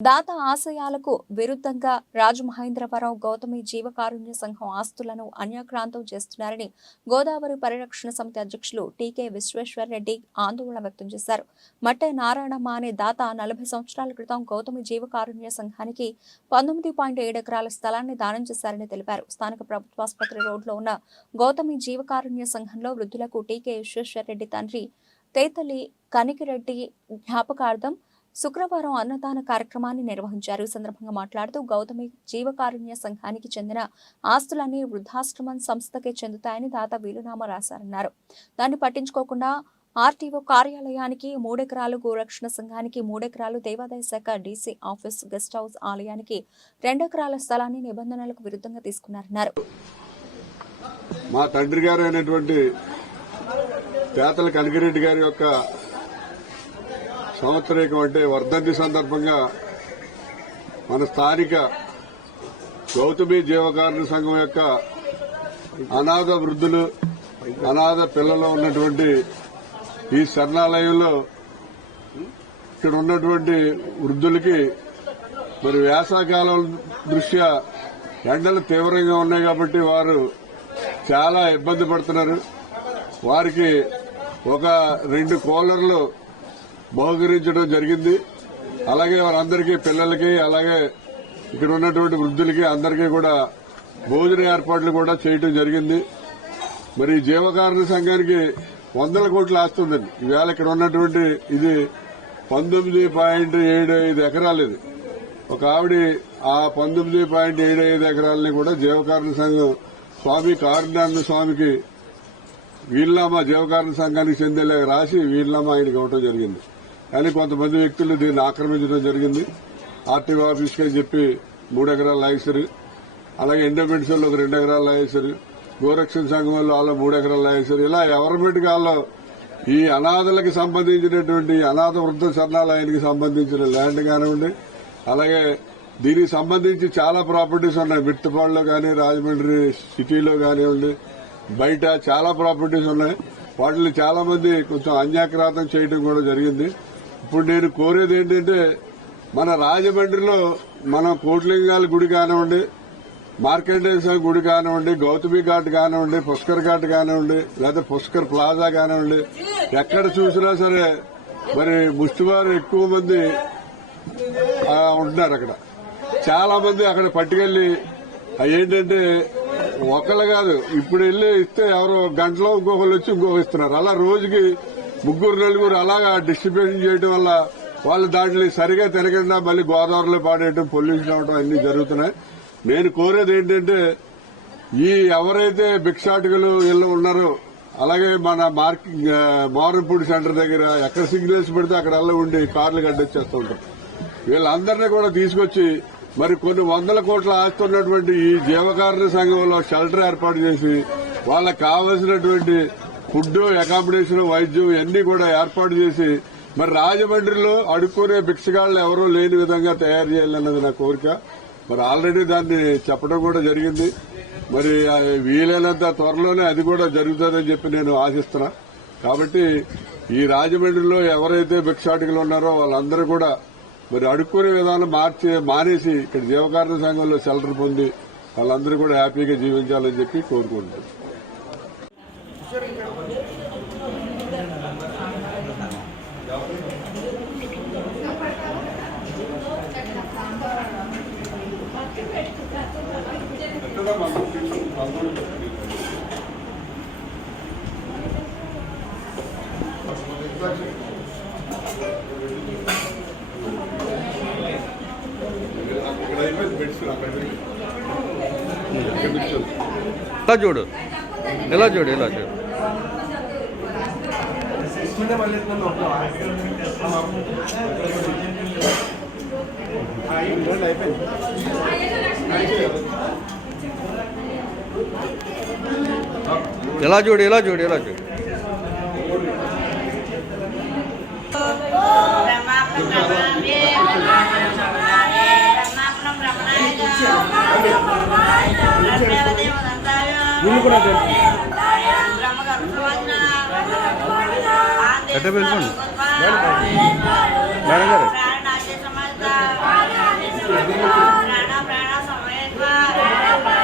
దాత ఆశయాలకు విరుద్ధంగా రాజమహేంద్రవరం గౌతమి జీవకారుణ్య సంఘం ఆస్తులను అన్యాక్రాంతం చేస్తున్నారని గోదావరి పరిరక్షణ సమితి అధ్యక్షులు టీకే విశ్వేశ్వర్రెడ్డి ఆందోళన వ్యక్తం చేశారు. మట్టే నారాయణమ్మ అనే దాత నలభై సంవత్సరాల క్రితం గౌతమి జీవకారుణ్య సంఘానికి పంతొమ్మిది పాయింట్ ఏడు ఎకరాల స్థలాన్ని దానం చేశారని తెలిపారు. స్థానిక ప్రభుత్వాసుపత్రి రోడ్లో ఉన్న గౌతమి జీవకారుణ్య సంఘంలో వృద్ధులకు టీకే విశ్వేశ్వర్రెడ్డి తండ్రి తేతలి కనికిరెడ్డి జ్ఞాపకార్థం శుక్రవారం అన్నదాన కార్యక్రమాన్ని నిర్వహించారు. ఈ సందర్భంగా మాట్లాడుతూ గౌతమి జీవకారుణ్య సంఘానికి చెందిన ఆస్తులన్నీ వృద్ధాశ్రమం సంస్థకే చెందుతాయని దాత వీలునామా రాశారన్నారు. దాన్ని పట్టించుకోకుండా ఆర్టీఓ కార్యాలయానికి మూడెకరాలు గోరక్షణ సంఘానికి మూడెకరాలు దేవాదాయ శాఖ డీసీ ఆఫీస్ గెస్ట్ హౌస్ ఆలయానికి రెండెకరాల స్థలాన్ని నిబంధనలకు విరుద్ధంగా తీసుకున్నారన్నారు. మా తండ్రి గారు అయినటువంటి పేతల కనకిరెడ్డి గారి యొక్క సంవత్సరేకం అంటే వర్ధంతి సందర్భంగా మన స్థానిక గౌతమి జీవకారుణ సంఘం యొక్క అనాథ వృద్ధులు అనాథ పిల్లలు ఉన్నటువంటి ఈ శరణాలయంలో ఇక్కడ ఉన్నటువంటి వృద్ధులకి మరి వేసవకాలం దృష్ట్యా ఎండలు తీవ్రంగా ఉన్నాయి కాబట్టి వారు చాలా ఇబ్బంది పడుతున్నారు. వారికి ఒక రెండు కూలర్లు బహుకరించడం జరిగింది. అలాగే వారందరికీ పిల్లలకి అలాగే ఇక్కడ ఉన్నటువంటి వృద్ధులకి అందరికీ కూడా భోజన ఏర్పాట్లు కూడా చేయటం జరిగింది. మరి జీవకారణ సంఘానికి వందల కోట్లు ఆస్తుందండి ఈవేళ ఇక్కడ ఉన్నటువంటి ఇది పంతొమ్మిది పాయింట్ ఏడు ఐదు ఎకరాలు ఇది. ఒక ఆవిడ ఆ పంతొమ్మిది పాయింట్ ఏడు ఐదు ఎకరాలని కూడా జీవకారణ సంఘం స్వామి కారుణ్యానంద స్వామికి వీళ్ళమ్మ జీవకారణ సంఘానికి చెందేలాగా రాసి వీళ్ళామా ఆయనకి ఇవ్వటం జరిగింది. కానీ కొంతమంది వ్యక్తులు దీన్ని ఆక్రమించడం జరిగింది. ఆర్టీఓ ఆఫీస్కి అని చెప్పి మూడు ఎకరాలు లాగేశారు. అలాగే ఎండోమెంట్స్ వాళ్ళు ఒక రెండు ఎకరాలు లాగేశారు. గోరక్షణ సంఘం వాళ్ళు వాళ్ళు మూడు ఎకరాలు లాగేశారు. ఇలా ఎవరిమెంట్ కాల్లో ఈ అనాథలకు సంబంధించినటువంటి అనాథ వృద్ధ శరణాలయానికి సంబంధించిన ల్యాండ్ కానివ్వండి అలాగే దీనికి సంబంధించి చాలా ప్రాపర్టీస్ ఉన్నాయి. మిట్టపాడులో కానీ రాజమండ్రి సిటీలో కానివ్వండి బయట చాలా ప్రాపర్టీస్ ఉన్నాయి. వాటిని చాలా మంది కొంచెం అన్యాక్రాంతం చేయడం కూడా జరిగింది. ఇప్పుడు నేను కోరేది ఏంటంటే మన రాజమండ్రిలో మనం కోట్లింగాల గుడి కానివ్వండి మార్కండేశ్వర గుడి కానివ్వండి గౌతమి ఘాట్ కానివ్వండి పుష్కర్ ఘాట్ కానివ్వండి లేదా పుష్కర్ ప్లాజా కానివ్వండి ఎక్కడ చూసినా సరే మరి ముష్టివారు ఎక్కువ మంది ఉంటున్నారు అక్కడ. చాలా మంది అక్కడ పట్టుకెళ్ళి అవి ఏంటంటే ఒకళ్ళు కాదు ఇప్పుడు వెళ్ళి ఇస్తే ఎవరో గంటలో ఇంకొకరు వచ్చి ఇంకొకరు ఇస్తున్నారు. అలా రోజుకి ముగ్గురు నలుగురు అలాగా డిస్ట్రిబ్యూషన్ చేయడం వల్ల వాళ్ళు దాంట్లో సరిగా తిరగకుండా మళ్ళీ గోదావరిలో పాడేయడం పొల్యూషన్ అవడం అన్ని జరుగుతున్నాయి. నేను కోరేది ఏంటంటే ఈ ఎవరైతే భిక్షాటకులు వీళ్ళు ఉన్నారో అలాగే మన మార్కింగ్ మోరంపూడి సెంటర్ దగ్గర ఎక్కడ సిగ్నల్స్ పెడితే అక్కడ అల్ల ఉండి కార్లు గడ్డొచ్చేస్తూ ఉంటారు. వీళ్ళందరినీ కూడా తీసుకొచ్చి మరి కొన్ని వందల కోట్ల ఆస్తి ఉన్నటువంటి ఈ జీవకారణ సంఘంలో షెల్టర్ ఏర్పాటు చేసి వాళ్ళకి కావలసినటువంటి ఫుడ్ అకామిడేషన్ వైద్యం ఇవన్నీ కూడా ఏర్పాటు చేసి మరి రాజమండ్రిలో అడుక్కునే భిక్షగాళ్ళు ఎవరూ లేని విధంగా తయారు చేయాలన్నది నా కోరిక. మరి ఆల్రెడీ దాన్ని చెప్పడం కూడా జరిగింది. మరి వీలైనంత త్వరలోనే అది కూడా జరుగుతుందని చెప్పి నేను ఆశిస్తున్నా. కాబట్టి ఈ రాజమండ్రిలో ఎవరైతే భిక్షాటికలు ఉన్నారో వాళ్ళందరూ కూడా మరి అడుక్కునే విధానం మార్చి మానేసి ఇక్కడ జీవకారణ సంఘంలో షెల్టర్ పొంది వాళ్ళందరూ కూడా హ్యాపీగా జీవించాలని చెప్పి కోరుకుంటున్నాను. ఇలా చూడు ఎలా చూడు ఎలా చూడు ఎలా చూడు ఎలా చూడు ఎలా చూడు. ఎట్ట పిలుచుకోండి మేడం గారు.